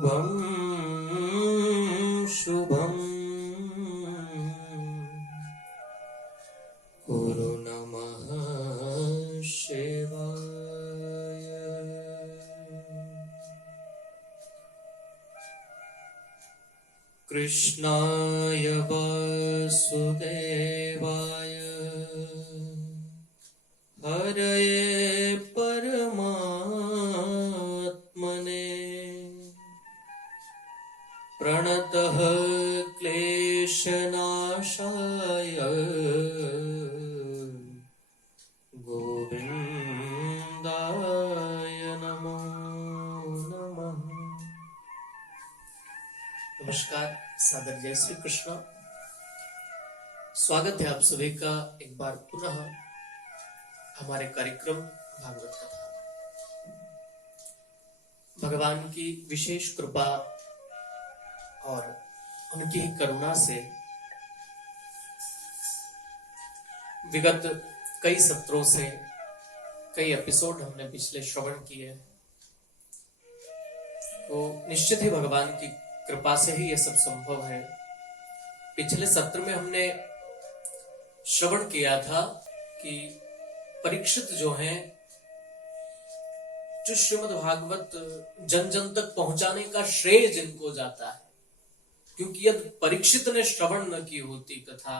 शुभम शुभम कुरु नमः शिवाय। कृष्णाय वासुदेवाय हरये परमात्मने प्रणतः क्लेशनाशाय गोविंदाय नमो नमः। नमस्कार, सादर जय श्री कृष्ण। स्वागत है आप सभी का एक बार पुनः हमारे कार्यक्रम भागवत कथा। भगवान की विशेष कृपा और उनकी करुणा से विगत कई सत्रों से कई एपिसोड हमने पिछले श्रवण किए, तो निश्चित ही भगवान की कृपा से ही यह सब संभव है। पिछले सत्र में हमने श्रवण किया था कि परीक्षित जो हैं, जो श्रीमद् भागवत जन जन तक पहुंचाने का श्रेय जिनको जाता है, क्योंकि यदि परीक्षित ने श्रवण न की होती कथा,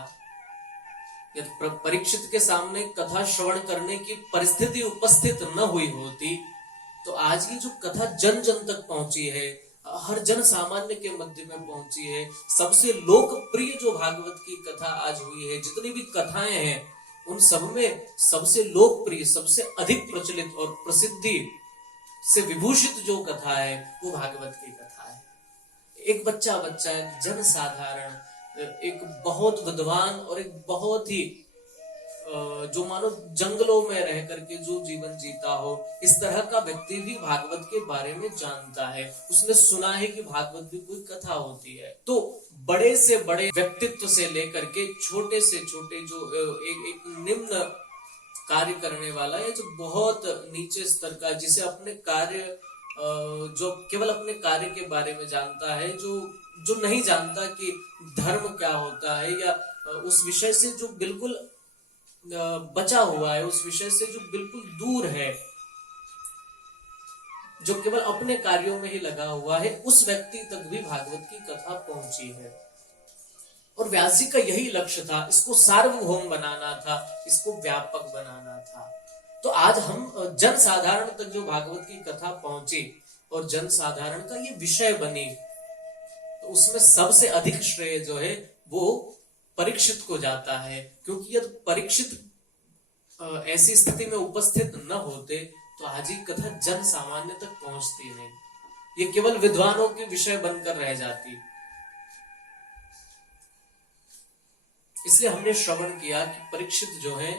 यदि परीक्षित के सामने कथा श्रवण करने की परिस्थिति उपस्थित न हुई होती, तो आज की जो कथा जन जन तक पहुंची है, हर जन सामान्य के मध्य में पहुंची है, सबसे लोकप्रिय जो भागवत की कथा आज हुई है, जितनी भी कथाएं हैं उन सब में सबसे लोकप्रिय, सबसे अधिक प्रचलित और प्रसिद्धि से विभूषित जो कथा है वो भागवत की कथा है। एक बच्चा जन साधारण, एक बहुत विद्वान और एक बहुत ही जो मानो जंगलों में रह करके जो जीवन जीता हो, इस तरह का व्यक्ति भी भागवत के बारे में जानता है। उसने सुना है कि भागवत भी कोई कथा होती है। तो बड़े से बड़े व्यक्तित्व से लेकर के छोटे से छोटे जो एक निम्न कार्य करने वाला है, जो बहुत नीचे स्तर का, जिसे अपने कार्य जो केवल अपने कार्य के बारे में जानता है, जो नहीं जानता कि धर्म क्या होता है, या उस विषय से जो बिल्कुल बचा हुआ है, उस विषय से जो बिल्कुल दूर है, जो केवल अपने कार्यों में ही लगा हुआ है, उस व्यक्ति तक भी भागवत की कथा पहुंची है। और व्यास जी का यही लक्ष्य था, इसको सार्वभौम बनाना था, इसको व्यापक बनाना था। तो आज हम जन साधारण तक जो भागवत की कथा पहुंची और जन साधारण का ये विषय बनी, तो उसमें सबसे अधिक श्रेय जो है वो परीक्षित को जाता है, क्योंकि यदि परीक्षित ऐसी स्थिति में उपस्थित न होते तो आज की कथा जन सामान्य तक पहुंचती नहीं, ये केवल विद्वानों के विषय बनकर रह जाती। इसलिए हमने श्रवण किया कि परीक्षित जो हैं,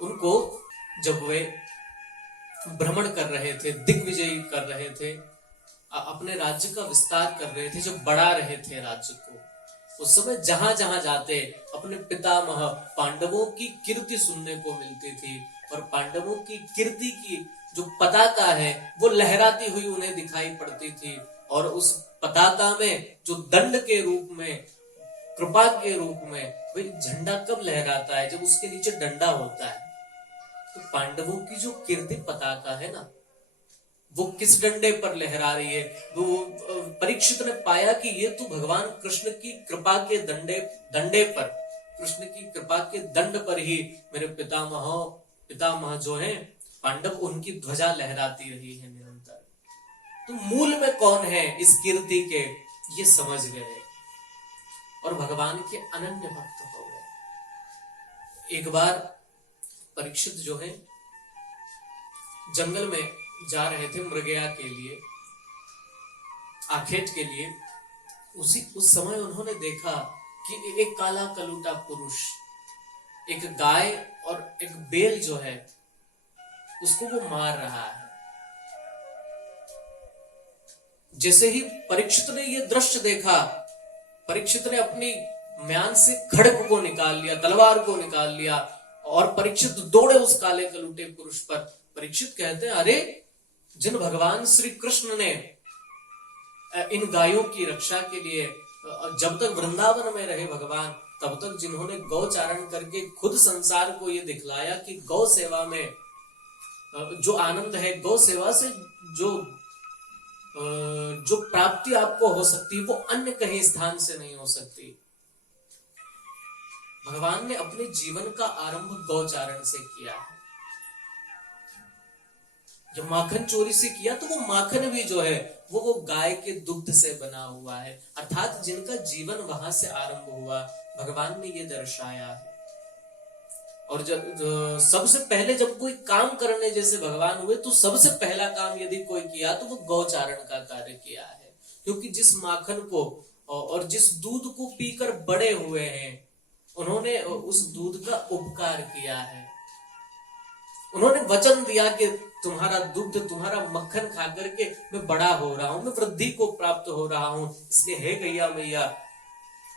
उनको जब वे भ्रमण कर रहे थे, दिग्विजय कर रहे थे, अपने राज्य का विस्तार कर रहे थे, जब बढ़ा रहे थे राज्य को, उस समय जहां जहां जाते अपने पितामह पांडवों की कीर्ति सुनने को मिलती थी, और पांडवों की कीर्ति की जो पताका है वो लहराती हुई उन्हें दिखाई पड़ती थी। और उस पताका में जो दंड के रूप में, कृपा के रूप में, वही झंडा कब लहराता है? जब उसके नीचे डंडा होता है। तो पांडवों की जो कीर्ति पताका है ना, वो किस डंडे पर लहरा रही है? वो परीक्षित ने पाया कि ये तो भगवान कृष्ण की कृपा के दंडे पर, कृष्ण की कृपा के दंड पर ही मेरे पितामह जो हैं पांडव, उनकी ध्वजा लहराती रही है निरंतर। तो मूल में कौन है इस कीर्ति के, ये समझ गए और भगवान के अनन्य भक्त हो गए। एक बार परीक्षित जो है जंगल में जा रहे थे मृगया के लिए, आखेट के लिए। उस समय उन्होंने देखा कि एक काला कलूटा पुरुष एक गाय और एक बैल जो है उसको वो मार रहा है। जैसे ही परीक्षित ने ये दृश्य देखा, परीक्षित ने अपनी म्यान से खड्ग को निकाल लिया, तलवार को निकाल लिया, और परीक्षित दौड़े उस काले कलूटे पुरुष पर। परीक्षित कहते हैं, अरे जिन भगवान श्री कृष्ण ने इन गायों की रक्षा के लिए जब तक वृंदावन में रहे भगवान, तब तक जिन्होंने गौचारण करके खुद संसार को ये दिखलाया कि गौ सेवा में जो आनंद है, गौ सेवा से जो जो प्राप्ति आपको हो सकती है वो अन्य कहीं स्थान से नहीं हो सकती। भगवान ने अपने जीवन का आरंभ गौचारण से किया है। जब माखन चोरी से किया तो वो माखन भी जो है वो गाय के दुग्ध से बना हुआ है, अर्थात जिनका जीवन वहां से आरंभ हुआ, भगवान ने ये दर्शाया है। और जब सबसे पहले जब कोई काम करने जैसे भगवान हुए तो सबसे पहला काम यदि कोई किया तो वो गौचारण का कार्य किया है, क्योंकि जिस माखन को और जिस दूध को पीकर बड़े हुए हैं, उन्होंने उस दूध का उपकार किया है। उन्होंने वचन दिया कि तुम्हारा दुग्ध, तुम्हारा मक्खन खा करके मैं बड़ा हो रहा हूं, मैं वृद्धि को प्राप्त हो रहा हूं, इसलिए हे गैया मैया,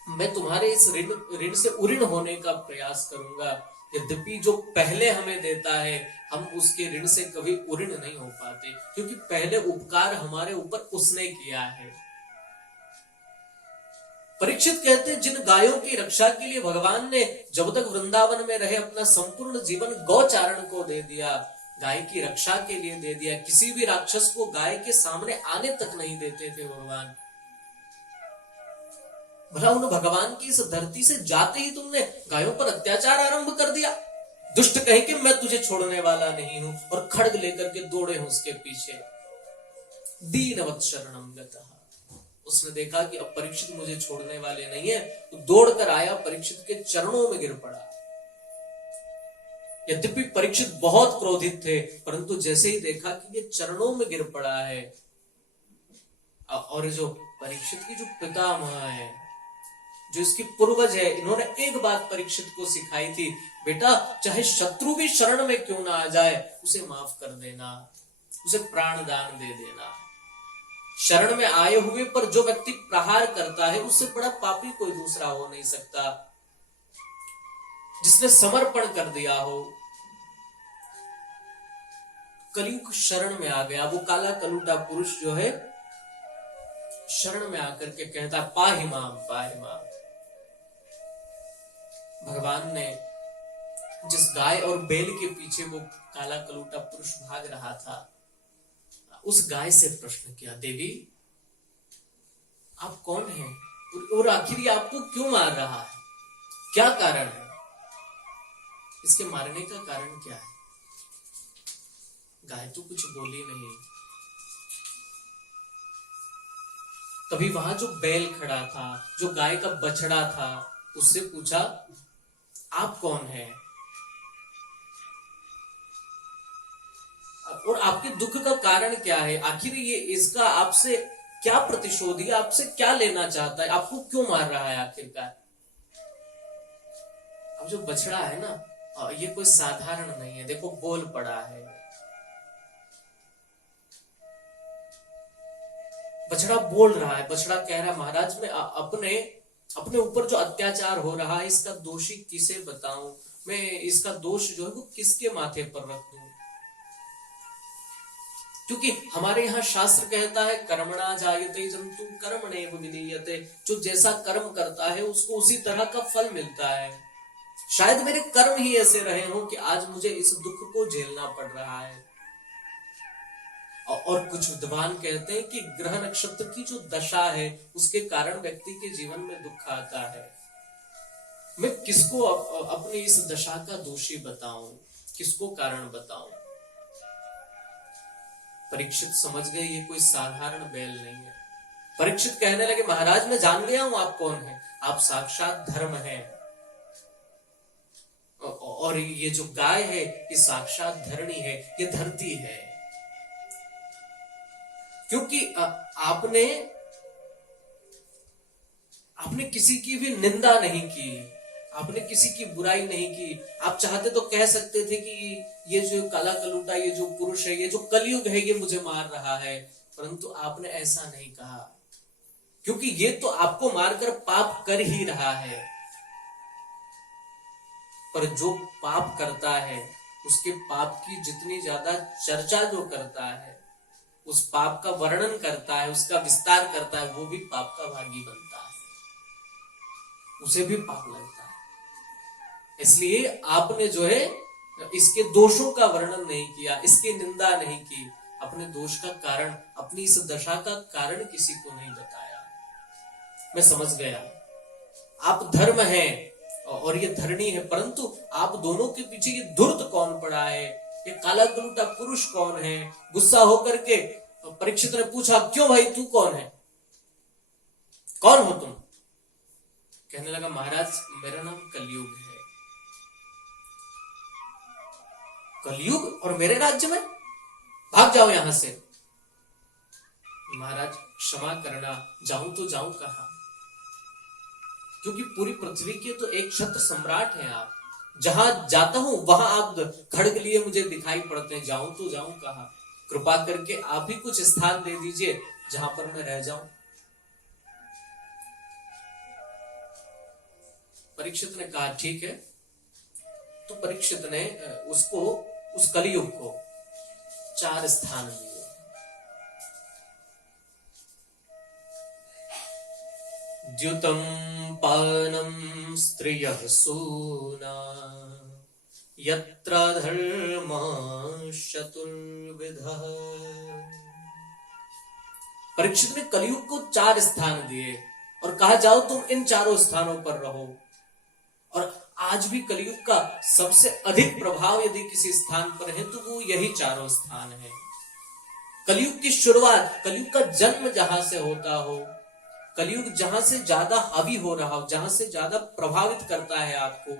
मैं तुम्हारे इस ऋण से उऋण होने का प्रयास करूंगा। यद्यपि जो पहले हमें देता है, हम उसके ऋण से कभी उऋण नहीं हो पाते, क्योंकि पहले उपकार हमारे ऊपर उसने किया है। परीक्षित कहते हैं, जिन गायों की रक्षा के लिए भगवान ने जब तक वृंदावन में रहे अपना संपूर्ण जीवन गौचारण को दे दिया, गाय की रक्षा के लिए दे दिया। किसी भी राक्षस को गाय के सामने आने तक नहीं देते थे भगवान। भला उन भगवान की इस धरती से जाते ही तुमने गायों पर अत्याचार आरंभ कर दिया। दुष्ट कहे कि मैं तुझे छोड़ने वाला नहीं हूं, और खड्ग लेकर के दौड़े हैं उसके पीछे। दीनवत् शरणं गतः, उसने देखा कि अब परीक्षित मुझे छोड़ने वाले नहीं है, तो दौड़कर आया, परीक्षित के चरणों में गिर पड़ा। यद्यपि परीक्षित बहुत क्रोधित थे, परंतु जैसे ही देखा कि ये चरणों में गिर पड़ा है, और जो परीक्षित की जो पितामह है, जो इसकी पूर्वज है, इन्होंने एक बात परीक्षित को सिखाई थी, बेटा चाहे शत्रु भी शरण में क्यों ना आ जाए, उसे माफ कर देना, उसे प्राण दान दे देना। शरण में आए हुए पर जो व्यक्ति प्रहार करता है, उससे बड़ा पापी कोई दूसरा हो नहीं सकता। जिसने समर्पण कर दिया हो, कलयुग शरण में आ गया, वो काला कलूटा पुरुष जो है शरण में आकर के कहता पाहि माम पाहि माम। भगवान ने जिस गाय और बैल के पीछे वो काला कलूटा पुरुष भाग रहा था, उस गाय से प्रश्न किया, देवी आप कौन हैं, और आखिर ये आपको क्यों मार रहा है, क्या कारण है, इसके मारने का कारण क्या है। गाय तो कुछ बोली नहीं। तभी वहां जो बैल खड़ा था, जो गाय का बछड़ा था, उससे पूछा आप कौन हैं, और आपके दुख का कारण क्या है, आखिर ये इसका आपसे क्या प्रतिशोध, ये आपसे क्या लेना चाहता है, आपको क्यों मार रहा है आखिरकार। अब जो बछड़ा है ना, ये कोई साधारण नहीं है, देखो बोल पड़ा है। बछड़ा बोल रहा है, बछड़ा कह रहा है, महाराज मैं अपने ऊपर जो अत्याचार हो रहा है, इसका दोषी किसे बताऊं, मैं इसका दोष जो है वो किसके माथे पर रख दूं। क्योंकि हमारे यहाँ शास्त्र कहता है कर्मणा जायते जंतु कर्मणेव विधीयते, जो जैसा कर्म करता है उसको उसी तरह का फल मिलता है। शायद मेरे कर्म ही ऐसे रहे हों कि आज मुझे इस दुख को झेलना पड़ रहा है। और कुछ विद्वान कहते हैं कि ग्रह नक्षत्र की जो दशा है, उसके कारण व्यक्ति के जीवन में दुख आता है। मैं किसको अपनी इस दशा का दोषी बताऊं, किसको कारण बताऊं। परीक्षित समझ गए ये कोई साधारण बैल नहीं है। परीक्षित कहने लगे, महाराज मैं जान गया हूं आप कौन हैं, आप साक्षात धर्म हैं, और ये जो गाय है ये साक्षात धरणी है, ये धरती है। क्योंकि आपने किसी की भी निंदा नहीं की, आपने किसी की बुराई नहीं की। आप चाहते तो कह सकते थे कि ये जो काला कलूटा, ये जो पुरुष है, ये जो कलयुग है, ये मुझे मार रहा है, परंतु आपने ऐसा नहीं कहा, क्योंकि ये तो आपको मारकर पाप कर ही रहा है। पर जो पाप करता है, उसके पाप की जितनी ज्यादा चर्चा जो करता है, उस पाप का वर्णन करता है, उसका विस्तार करता है, वो भी पाप का भागी बनता है, उसे भी पाप लगता है। इसलिए आपने जो है इसके दोषों का वर्णन नहीं किया, इसकी निंदा नहीं की, अपने दोष का कारण, अपनी इस दशा का कारण किसी को नहीं बताया। मैं समझ गया आप धर्म है और ये धरणी है, परंतु आप दोनों के पीछे ये धूर्त कौन पड़ा है, ये काला गलूटा पुरुष कौन है। गुस्सा होकर के परीक्षित ने पूछा, क्यों भाई तू कौन है, कौन हो तुम? कहने लगा, महाराज मेरा नाम कलयुग है। कलयुग और मेरे राज्य में, भाग जाओ यहां से। महाराज क्षमा करना, जाऊं तो जाऊं कहां, क्योंकि पूरी पृथ्वी के तो एक छत्र सम्राट हैं आप, जहां जाता हूं वहां आप खड़ग लिए मुझे दिखाई पड़ते हैं, जाऊं तो जाऊं कहां। कृपा करके आप ही कुछ स्थान दे दीजिए जहां पर मैं रह जाऊं। परीक्षित ने कहा ठीक है। तो परीक्षित ने उसको, उस कलयुग को 4 स्थान दिए। द्युतम पानम स्त्रियः सूना यत्र धर्मः चतुर्विधः। परीक्षित ने कलयुग को 4 स्थान दिए और कहा जाओ तुम इन चारों स्थानों पर रहो। और आज भी कलयुग का सबसे अधिक प्रभाव यदि किसी स्थान पर है तो वो यही चारों स्थान है। कलयुग की शुरुआत, कलयुग का जन्म जहां से होता हो, कलयुग जहां से ज्यादा हावी हो रहा हो, जहां से ज्यादा प्रभावित करता है आपको,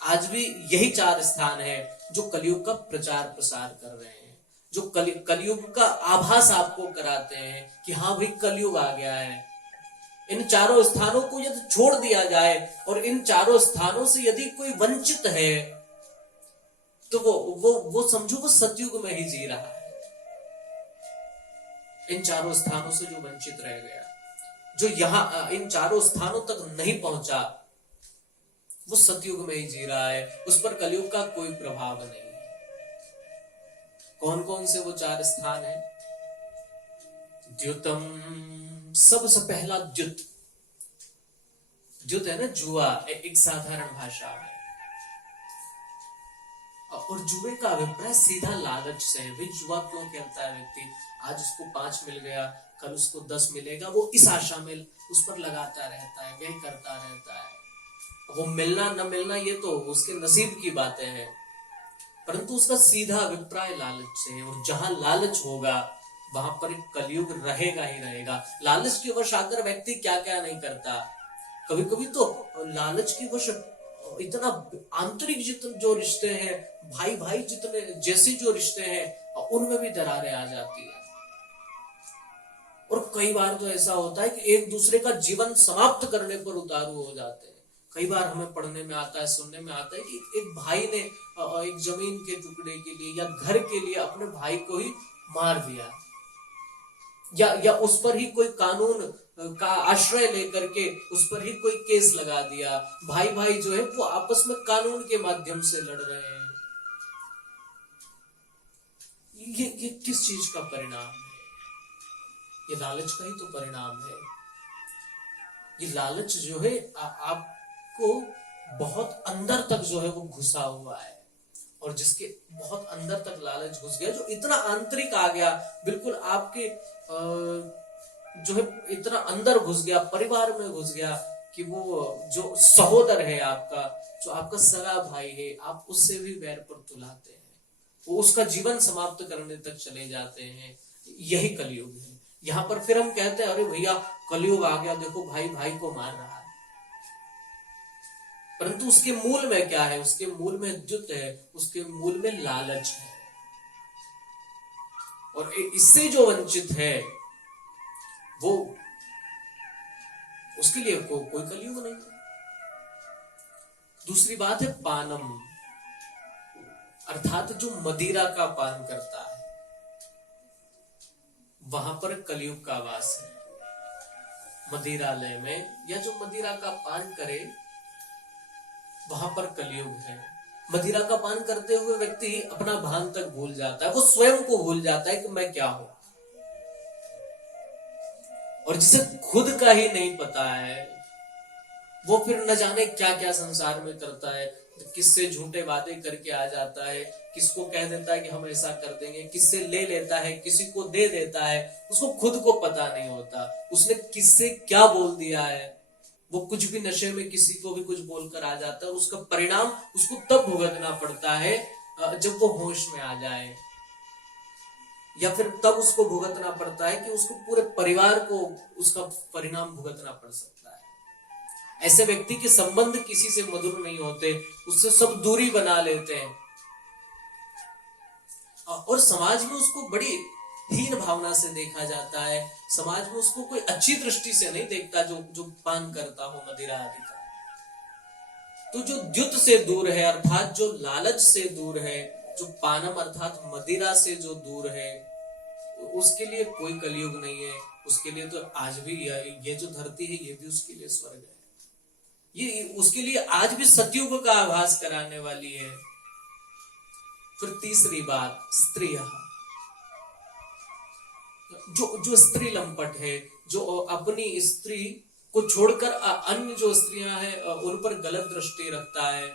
आज भी यही 4 स्थान है जो कलयुग का प्रचार प्रसार कर रहे हैं, जो कलयुग का आभास आपको कराते हैं कि हाँ भाई कलयुग आ गया है। इन चारों स्थानों को यदि छोड़ दिया जाए और इन चारों स्थानों से यदि कोई वंचित है तो वो समझो वो सतयुग में ही जी रहा है। इन चारों स्थानों से जो वंचित रह गया, जो यहां इन चारों स्थानों तक नहीं पहुंचा, वो सतयुग में ही जी रहा है, उस पर कलयुग का कोई प्रभाव नहीं है। कौन कौन से वो 4 स्थान है? द्युतम, सबसे पहला द्युत। द्युत है ना जुआ, एक साधारण भाषा है। और जुए का अभिप्राय सीधा लालच से है। भाई जुआ क्यों खेलता है व्यक्ति? आज उसको 5 मिल गया, कल उसको 10 मिलेगा, वो इस आशा में उस पर लगाता रहता है, व्यय करता रहता है। वो मिलना न मिलना ये तो उसके नसीब की बातें हैं, परंतु उसका सीधा अभिप्राय लालच से है। और जहां लालच होगा वहां पर कलयुग रहेगा ही रहेगा। लालच के वश आकर व्यक्ति क्या क्या नहीं करता। कभी कभी तो लालच के वश इतना आंतरिक जितने जो रिश्ते हैं, भाई भाई जितने जैसे जो रिश्ते हैं, उनमें भी दरारें आ जाती है। और कई बार तो ऐसा होता है कि एक दूसरे का जीवन समाप्त करने पर उतारू हो जाते हैं। कई बार हमें पढ़ने में आता है, सुनने में आता है कि एक भाई ने एक जमीन के टुकड़े के लिए या घर के लिए अपने भाई को ही मार दिया, या उस पर ही कोई कानून का आश्रय लेकर के उस पर ही कोई केस लगा दिया। भाई भाई जो है वो आपस में कानून के माध्यम से लड़ रहे हैं। ये किस चीज का परिणाम है? ये लालच का ही तो परिणाम है। ये लालच जो है आपको बहुत अंदर तक जो है वो घुसा हुआ है, और जिसके बहुत अंदर तक लालच घुस गया, जो इतना आंतरिक आ गया, बिल्कुल आपके जो है इतना अंदर घुस गया, परिवार में घुस गया कि वो जो सहोदर है आपका, जो आपका सगा भाई है, आप उससे भी बैर पर तुलाते हैं, वो उसका जीवन समाप्त करने तक चले जाते हैं। यही कलयुग है। यहाँ पर फिर हम कहते हैं अरे भैया कलयुग आ गया, देखो भाई भाई को मार रहा है, परंतु उसके मूल में क्या है? उसके मूल में द्युत है, उसके मूल में लालच है। और इससे जो वंचित है वो, उसके लिए कोई कलयुग नहीं है। दूसरी बात है पानम, अर्थात जो मदिरा का पान करता है, वहां पर कलयुग का वास है। मदिरालय में या जो मदिरा का पान करे वहां पर कलयुग है। मदिरा का पान करते हुए व्यक्ति अपना भान तक भूल जाता है, वो स्वयं को भूल जाता है कि मैं क्या हूं। और जिसे खुद का ही नहीं पता है वो फिर न जाने क्या क्या संसार में करता है, किससे झूठे वादे करके आ जाता है, किसको कह देता है कि हम ऐसा कर देंगे, किससे ले लेता है, किसी को दे देता है, उसको खुद को पता नहीं होता उसने किससे क्या बोल दिया है। वो कुछ भी नशे में किसी को भी कुछ बोलकर आ जाता है और उसका परिणाम उसको तब भुगतना पड़ता है जब वो होश में आ जाए, या फिर तब उसको भुगतना पड़ता है कि उसको पूरे परिवार को उसका परिणाम भुगतना पड़ सकता है। ऐसे व्यक्ति के संबंध किसी से मधुर नहीं होते, उससे सब दूरी बना लेते हैं और समाज में उसको बड़ी हीन भावना से देखा जाता है। समाज में उसको कोई अच्छी दृष्टि से नहीं देखता जो जो पान करता हो मदिरा आदि का। तो जो द्युत से दूर है अर्थात जो लालच से दूर है, जो पानम अर्थात मदिरा से जो दूर है, उसके लिए कोई कलयुग नहीं है। उसके लिए तो आज भी ये जो धरती है ये भी उसके लिए स्वर्ग है, ये उसके लिए आज भी सतयुग का आभास कराने वाली है। फिर तीसरी बात, स्त्रियां, जो स्त्री लंपट है, जो अपनी स्त्री को छोड़कर अन्य जो स्त्रियां हैं उन पर गलत दृष्टि रखता है,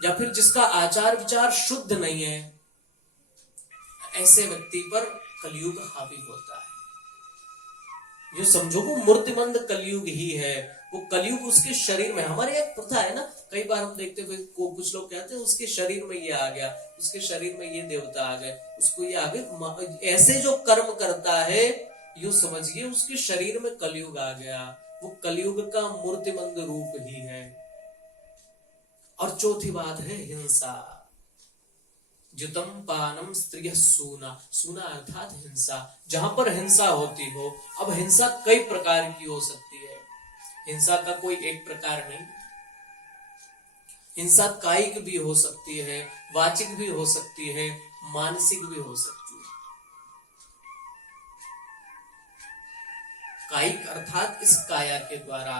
या फिर जिसका आचार विचार शुद्ध नहीं है, ऐसे व्यक्ति पर कलयुग हावी होता है। जो समझो वो मूर्तिमंद कलयुग ही है, वो कलयुग उसके शरीर में। हमारे एक प्रथा है ना, कई बार हम देखते हुए कुछ लोग कहते हैं उसके शरीर में ये आ गया, उसके शरीर में ये देवता आ गए, उसको ये आ गए। ऐसे जो कर्म करता है यूं समझिए उसके शरीर में कलयुग आ गया, वो कलयुग का मूर्तिमंद रूप ही है। और चौथी बात है हिंसा। जुतम पानम स्त्रिय सूना, सूना अर्थात हिंसा। जहां पर हिंसा होती हो, अब हिंसा कई प्रकार की हो सकती है, हिंसा का कोई एक प्रकार नहीं। हिंसा कायिक भी हो सकती है, वाचिक भी हो सकती है, मानसिक भी हो सकती है। कायिक अर्थात इस काया के द्वारा,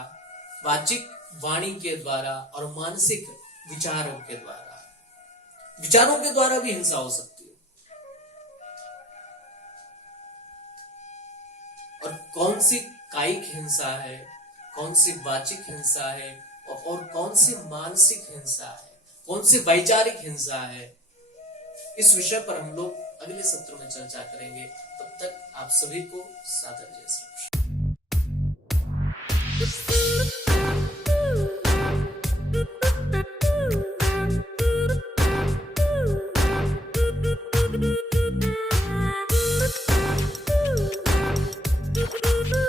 वाचिक वाणी के द्वारा, और मानसिक विचारों के द्वारा। विचारों के द्वारा भी हिंसा हो सकती है। और कौन सी कायिक हिंसा है, कौन सी वाचिक हिंसा है, और कौन सी मानसिक हिंसा है, कौन सी वैचारिक हिंसा है, इस विषय पर हम लोग अगले सत्र में चर्चा करेंगे। तब तक आप सभी को सादर जय श्री कृष्ण।